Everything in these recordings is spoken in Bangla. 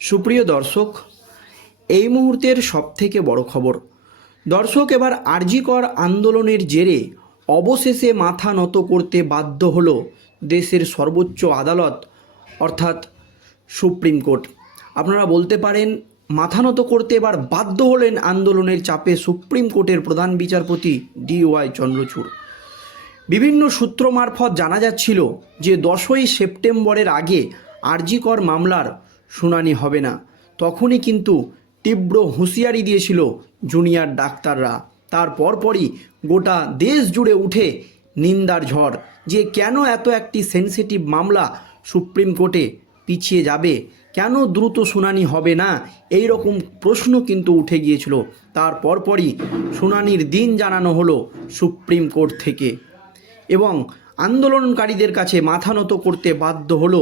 সুপ্রিয় দর্শক, এই মুহূর্তের সবথেকে বড় খবর। দর্শক, এবার আরজিকর আন্দোলনের জেরে অবশেষে মাথা নত করতে বাধ্য হল দেশের সর্বোচ্চ আদালত, অর্থাৎ সুপ্রিম কোর্ট। আপনারা বলতে পারেন, মাথা নত করতে এবার বাধ্য হলেন আন্দোলনের চাপে সুপ্রিম কোর্টের প্রধান বিচারপতি ডি ওয়াই চন্দ্রচূড়। বিভিন্ন সূত্র মারফত জানা যাচ্ছিল যে দশই সেপ্টেম্বরের আগে আরজিকর মামলার শুনানি হবে না। তখনই কিন্তু তীব্র হুঁশিয়ারি দিয়েছিল জুনিয়র ডাক্তাররা। তার পরপরই গোটা দেশ জুড়ে উঠে নিন্দার ঝড় যে কেন এত একটি সেন্সিটিভ মামলা সুপ্রিম কোর্টে পিছিয়ে যাবে, কেন দ্রুত শুনানি হবে না, এই রকম প্রশ্ন কিন্তু উঠে গিয়েছিল। তার পরপরই শুনানির দিন জানানো হলো সুপ্রিম কোর্ট থেকে। এবং আন্দোলনকারীদের কাছে মাথা নত করতে বাধ্য হল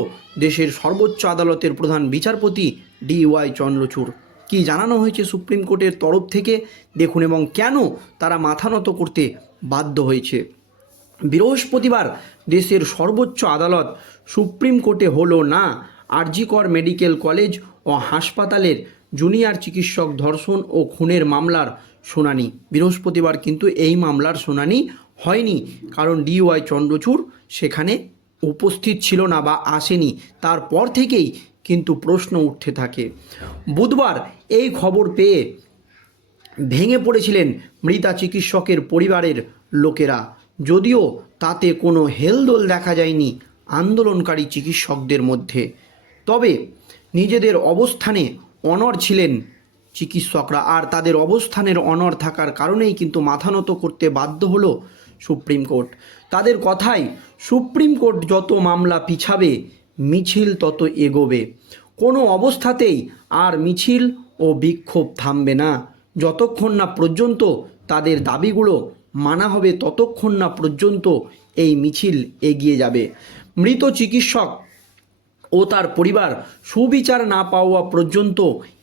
দেশের সর্বোচ্চ আদালতের প্রধান বিচারপতি ডি ওয়াই চন্দ্রচূড়। কি জানানো হয়েছে সুপ্রিম কোর্টের তরফ থেকে? দেখুন, এবং কেন তারা মাথা নত করতে বাধ্য হয়েছে? বৃহস্পতিবার দেশের সর্বোচ্চ আদালত সুপ্রিম কোর্টে হলো না, আরজিকর মেডিকেল কলেজ ও হাসপাতালের জুনিয়র চিকিৎসক ধর্ষণ ও খুনের মামলার শুনানি। বৃহস্পতিবার কিন্তু এই মামলার শুনানি হয়নি। কারণ ডিওয়াই চন্দ্রচূড় সেখানে উপস্থিত ছিল না বা আসেনি। তারপর থেকেই কিন্তু প্রশ্ন উঠতে থাকে। বুধবার এই খবর পেয়ে ভেঙে পড়েছিলেন মৃতা চিকিৎসকের পরিবারের লোকেরা। যদিও তাতে কোনো হেলদোল দেখা যায়নি আন্দোলনকারী চিকিৎসকদের মধ্যে। তবে নিজেদের অবস্থানে অনর ছিলেন চিকিৎসকরা। আর তাদের অবস্থানের অনর থাকার কারণেই কিন্তু মাথা নত করতে বাধ্য হলো সুপ্রিম কোর্ট। তাদের কথাই, সুপ্রিম কোর্ট যত মামলা পিছাবে, মিছিল তত এগোবে। কোনো অবস্থাতেই আর মিছিল ও বিক্ষোভ থামবে না। যতক্ষণ না পর্যন্ত তাদের দাবিগুলো মানা হবে, ততক্ষণ না পর্যন্ত এই মিছিল এগিয়ে যাবে। মৃত চিকিৎসক ও তার পরিবার সুবিচার না পাওয়া পর্যন্ত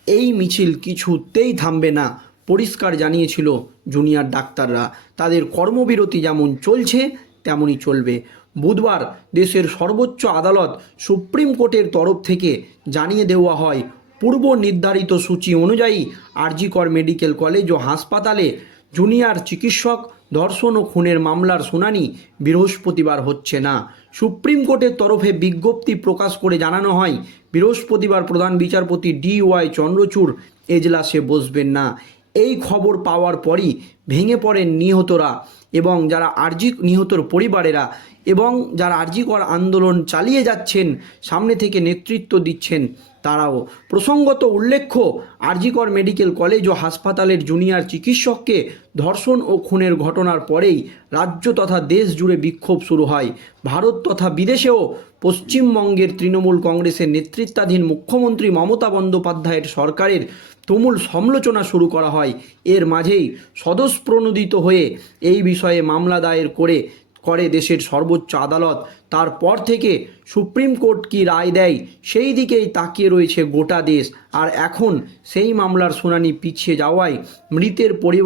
এই মিছিল কিছুতেই থামবে না। পরিষ্কার জানিয়েছিল জুনিয়র ডাক্তাররা। তাদের কর্মবিরতি যেমন চলছে তেমনই চলবে। বুধবার দেশের সর্বোচ্চ আদালত সুপ্রিম কোর্টের তরফ থেকে জানিয়ে দেওয়া হয়, পূর্ব নির্ধারিত সূচি অনুযায়ী আরজিকর মেডিকেল কলেজ ও হাসপাতালে জুনিয়র চিকিৎসক, ধর্ষণ ও খুনের মামলার শুনানি বৃহস্পতিবার হচ্ছে না। সুপ্রিম কোর্টের তরফে বিজ্ঞপ্তি প্রকাশ করে জানানো হয়, বৃহস্পতিবার প্রধান বিচারপতি ডি ওয়াই চন্দ্রচূড় এজলাসে বসবেন না। এই খবর পাওয়ার পরই ভেঙে পড়েন নিহতরা এবং যারা আরজি নিহতর পরিবারেরা এবং যারা আরজিকর আন্দোলন চালিয়ে যাচ্ছেন, সামনে থেকে নেতৃত্ব দিচ্ছেন তারাও। প্রসঙ্গত উল্লেখ্য আরজিকর মেডিকেল কলেজ ও হাসপাতালের জুনিয়র চিকিৎসককে ধর্ষণ ও খুনের ঘটনার পরেই রাজ্য তথা দেশ জুড়ে বিক্ষোভ শুরু হয়। ভারত তথা বিদেশেও পশ্চিমবঙ্গের তৃণমূল কংগ্রেসের নেতৃত্বাধীন মুখ্যমন্ত্রী মমতা বন্দ্যোপাধ্যায়ের সরকারের তুমুল সমালোচনা শুরু করা হয়। এর মাঝেই স্বতঃপ্রণোদিত হয়ে এই বিষয়ে মামলা দায়ের করে করে দেশের সর্বোচ্চ আদালত। তারপর থেকে সুপ্রিম কোর্ট কি রায় দেয়, সেই দিকেই তাকিয়ে রয়েছে গোটা দেশ। আর এখন সেই মামলার শুনানি পিছিয়ে যাওয়ায় মৃতের পরি,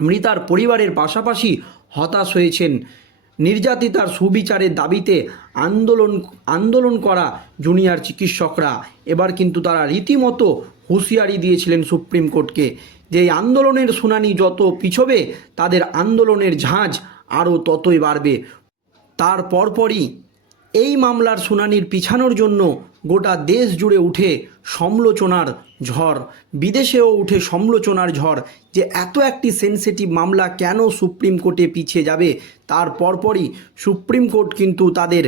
মৃতার পরিবারের পাশাপাশি হতাশ হয়েছেন। নির্যাতিতার সুবিচারের দাবিতে আন্দোলন আন্দোলন করা জুনিয়র চিকিৎসকরা। এবার কিন্তু তারা রীতিমতো হুঁশিয়ারি দিয়েছিলেন সুপ্রিম কোর্টকে যে এই আন্দোলনের শুনানি যত পিছবে, তাদের আন্দোলনের ঝাঁঝ আরও ততই বাড়বে। তার পরপরই এই মামলার শুনানির পিছানোর জন্য গোটা দেশ জুড়ে উঠে সমালোচনার ঝড়, বিদেশেও উঠে সমালোচনার ঝড় যে এত একটি সেন্সিটিভ মামলা কেন সুপ্রিম কোর্টে পিছিয়ে যাবে, তার পরপরই সুপ্রিম কোর্ট কিন্তু তাদের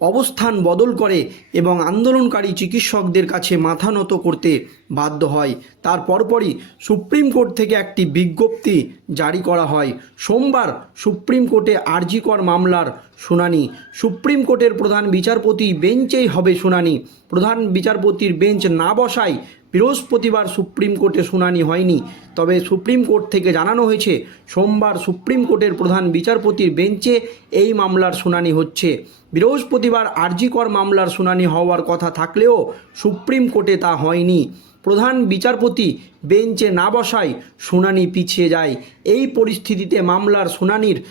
অবস্থান বদল করে এবং আন্দোলনকারী চিকিৎসকদের কাছে মাথা নত করতে বাধ্য হয়। তার পরপরই সুপ্রিম কোর্ট থেকে একটি বিজ্ঞপ্তি জারি করা হয়। সোমবার সুপ্রিম কোর্টে আরজিকর মামলার শুনানি। সুপ্রিম কোর্টের প্রধান বিচারপতি বেঞ্চেই হবে শুনানি। প্রধান বিচারপতির বেঞ্চ না বসায় বৃহস্পতিবার সুপ্রিম কোর্টে শুনানি হয়নি। তবে সুপ্রিম কোর্ট থেকে জানানো হয়েছে, সোমবার সুপ্রিম কোর্টের প্রধান বিচারপতির বেঞ্চে এই মামলার শুনানি হচ্ছে। বৃহস্পতিবার আরজিকর মামলার শুনানি হওয়ার কথা থাকলেও সুপ্রিম কোর্টে তা হয়নি। প্রধান বিচারপতি বেঞ্চে না বসায় শুনানি পিছিয়ে যায়। এই পরিস্থিতিতে মামলার শুনানির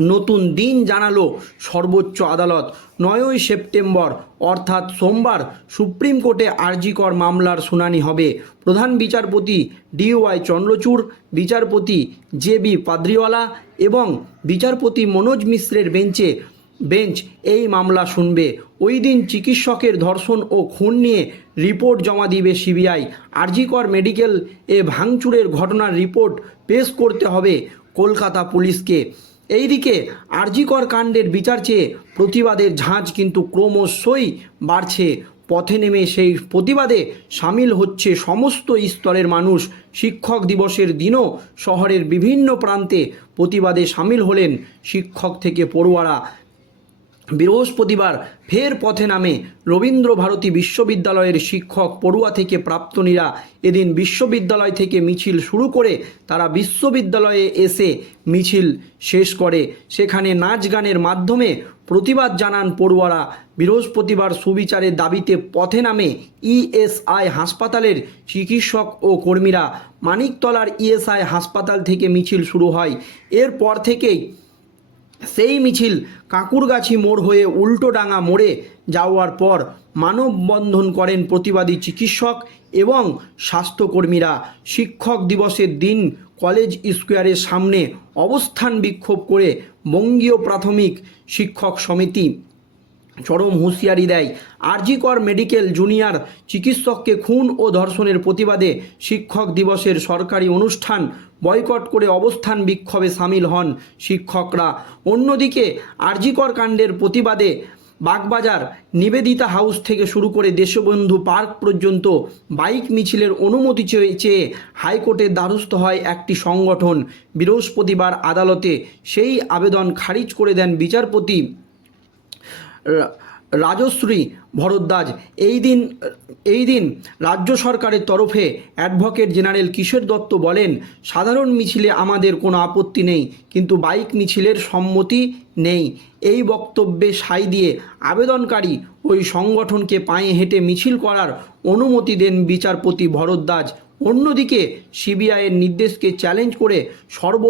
নতুন দিন জানালো সর্বোচ্চ আদালত। নয়ই সেপ্টেম্বর, অর্থাৎ সোমবার, সুপ্রিম কোর্টে আরজিকর মামলার শুনানি হবে। প্রধান বিচারপতি ডিওয়াই চন্দ্রচূড়, বিচারপতি জে বি পাদ্রিওয়ালা এবং বিচারপতি মনোজ মিশ্রের বেঞ্চে, বেঞ্চ এই মামলা শুনবে। ওই দিন চিকিৎসকের ধর্ষণ ও খুন নিয়ে রিপোর্ট জমা দিবে সিবিআই। আরজিকর মেডিকেল এ ভাঙচুরের ঘটনার রিপোর্ট পেশ করতে হবে কলকাতা পুলিশকে। এইদিকে আরজিকর কাণ্ডের বিচার চেয়ে প্রতিবাদের ঝাঁজ কিন্তু ক্রমশই বাড়ছে। পথে নেমে সেই প্রতিবাদে সামিল হচ্ছে সমস্ত স্তরের মানুষ। শিক্ষক দিবসের দিনও শহরের বিভিন্ন প্রান্তে প্রতিবাদে সামিল হলেন শিক্ষক থেকে পড়ুয়ারা। বৃহস্পতিবার ফের পথে নামে রবীন্দ্র ভারতী বিশ্ববিদ্যালয়ের শিক্ষক পড়ুয়া থেকে প্রাপ্তনীরা। এদিন বিশ্ববিদ্যালয় থেকে মিছিল শুরু করে তারা বিশ্ববিদ্যালয়ে এসে মিছিল শেষ করে। সেখানে নাচ গানের মাধ্যমে প্রতিবাদ জানান পড়ুয়ারা। বৃহস্পতিবার সুবিচারের দাবিতে পথে নামে ইএসআই হাসপাতালের চিকিৎসক ও কর্মীরা। মানিকতলার ইএসআই হাসপাতাল থেকে মিছিল শুরু হয়। এরপর থেকেই সেই মিছিল কাঁকুরগাছি মোড় হয়ে উল্টোডাঙ্গা মোড়ে যাওয়ার পর মানববন্ধন করেন প্রতিবাদী চিকিৎসক এবং স্বাস্থ্যকর্মীরা। শিক্ষক দিবসের দিন কলেজ স্কোয়ারের সামনে অবস্থান বিক্ষোভ করে বঙ্গীয় প্রাথমিক শিক্ষক সমিতি চরম হুঁশিয়ারি দেয়। আরজিকর মেডিকেল জুনিয়র চিকিৎসককে খুন ও ধর্ষণের প্রতিবাদে শিক্ষক দিবসের সরকারি অনুষ্ঠান বয়কট করে অবস্থান বিক্ষোভে সামিল হন শিক্ষকরা। অন্যদিকে আরজিকর কাণ্ডের প্রতিবাদে বাগবাজার নিবেদিতা হাউস থেকে শুরু করে দেশবন্ধু পার্ক পর্যন্ত বাইক মিছিলের অনুমতি চেয়ে হাইকোর্টের দ্বারস্থ হয় একটি সংগঠন। বৃহস্পতিবার আদালতে সেই আবেদন খারিজ করে দেন বিচারপতি রাজশ্রী ভরদ্বাজ, এই দিন এই দিন রাজ্য সরকারের তরফে অ্যাডভোকেট জেনারেল কিশোর দত্ত বলেন, সাধারণ মিছিলে আমাদের কোনো আপত্তি নেই, কিন্তু বাইক মিছিলের সম্মতি নেই। এই বক্তব্যে সাই দিয়ে আবেদনকারী ওই সংগঠনকে পায়ে হেঁটে মিছিল করার অনুমতি দেন বিচারপতি ভরদ্বাজ। অন্যদিকে সিবিআইয়ের নির্দেশকে চ্যালেঞ্জ করে সর্ব,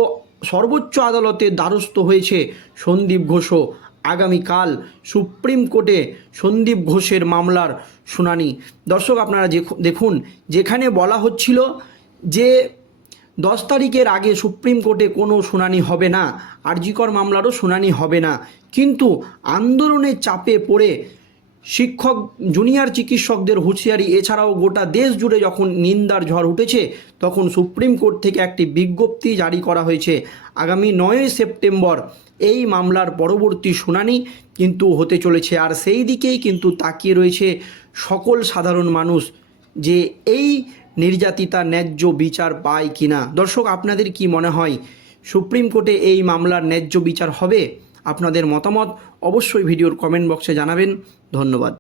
সর্বোচ্চ আদালতের দ্বারস্থ হয়েছে সন্দীপ ঘোষও। আগামীকাল সুপ্রিম কোর্টে সন্দীপ ঘোষের মামলার শুনানি। দর্শক, আপনারা দেখুন, যেখানে বলা হচ্ছিল যে দশ তারিখের আগে সুপ্রিম কোর্টে কোনো শুনানি হবে না, আরজিকর মামলারও শুনানি হবে না। কিন্তু আন্দোলনের চাপে পড়ে শিক্ষক, জুনিয়র চিকিৎসকদের হুঁশিয়ারি। এছাড়াও গোটা দেশ জুড়ে যখন নিন্দার ঝড় উঠেছে, তখন সুপ্রিম কোর্ট থেকে একটি বিজ্ঞপ্তি জারি করা হয়েছে। আগামী নয়ই সেপ্টেম্বর এই মামলার পরবর্তী শুনানি কিন্তু হতে চলেছে। আর সেই দিকেই কিন্তু তাকিয়ে রয়েছে সকল সাধারণ মানুষ যে এই নির্যাতিতা ন্যায্য বিচার পায় কিনা। দর্শক, আপনাদের কি মনে হয়? সুপ্রিম কোর্টে এই মামলার ন্যায্য বিচার হবে? আপনাদের মতামত অবশ্যই ভিডিওর কমেন্ট বক্সে জানাবেন। ধন্যবাদ।